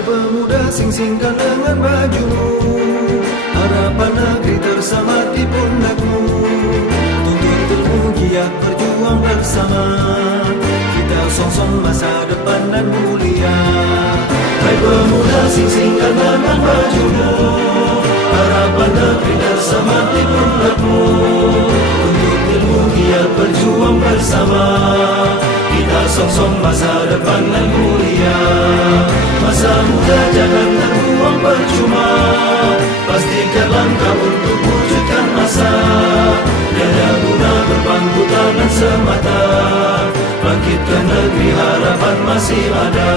Hai pemuda, sing-singkan lengan bajumu, harapan negeri tersamat di pundakmu. Tuntut ilmu, giat berjuang bersama, kita song-song masa depan dan mulia. Hai pemuda, sing-singkan lengan bajumu, harapan negeri tersamat di pundakmu. Tuntut ilmu, giat berjuang bersama, kita song-song masa depan dan mulia. Masa muda jangan terbuang percuma, pastikan langkah untuk wujudkan asa. Tiada guna berpangku tangan semata, bangkitkan negeri harapan masih ada.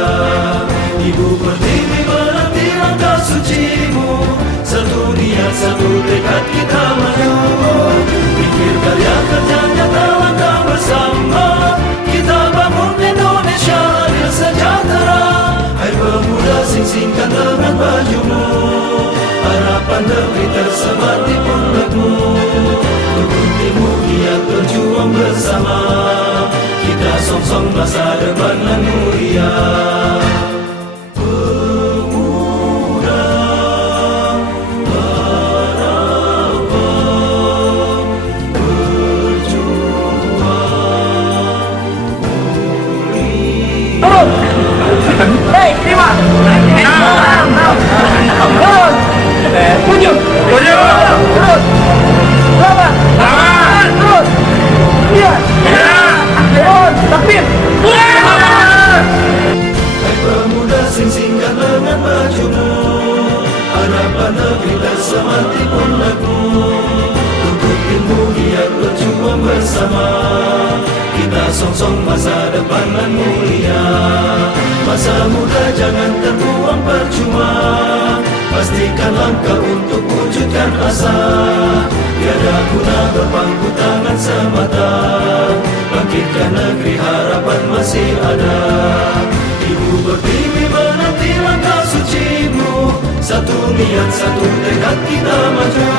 Ibu Pertiwi menanti langkah sucimu, satu niat satu tekad kita maju. Pikir karya kerja nyata langkah bersama, kita bangun Indonesia adil sejahtera. Hai pemuda, sing-singkan lengan bajumu, harapan negeri tersebar di pundakmu. Tuntut ilmu, giat berjuang bersama, kita song-song masa depan yang mulia. Pemuda, harapan, berjuang mulia. Baik, terima. Turun. Tujuh. Turun. Delapan. Turun. 9. Turun. Takbir. Hai pemuda, sing-singkan lengan bajumu, harapan negeri tersemat di pundakmu. Tuntut ilmu, giat berjuang bersama, kita song-song masa depan yang mulia. Masa muda jangan terbuang percuma, pastikan langkah untuk wujudkan asa. Tiada guna berpangku tangan semata, bangkitkan negeri harapan masih ada. Ibu Pertiwi menanti langkah sucimu, satu niat satu tekad kita maju.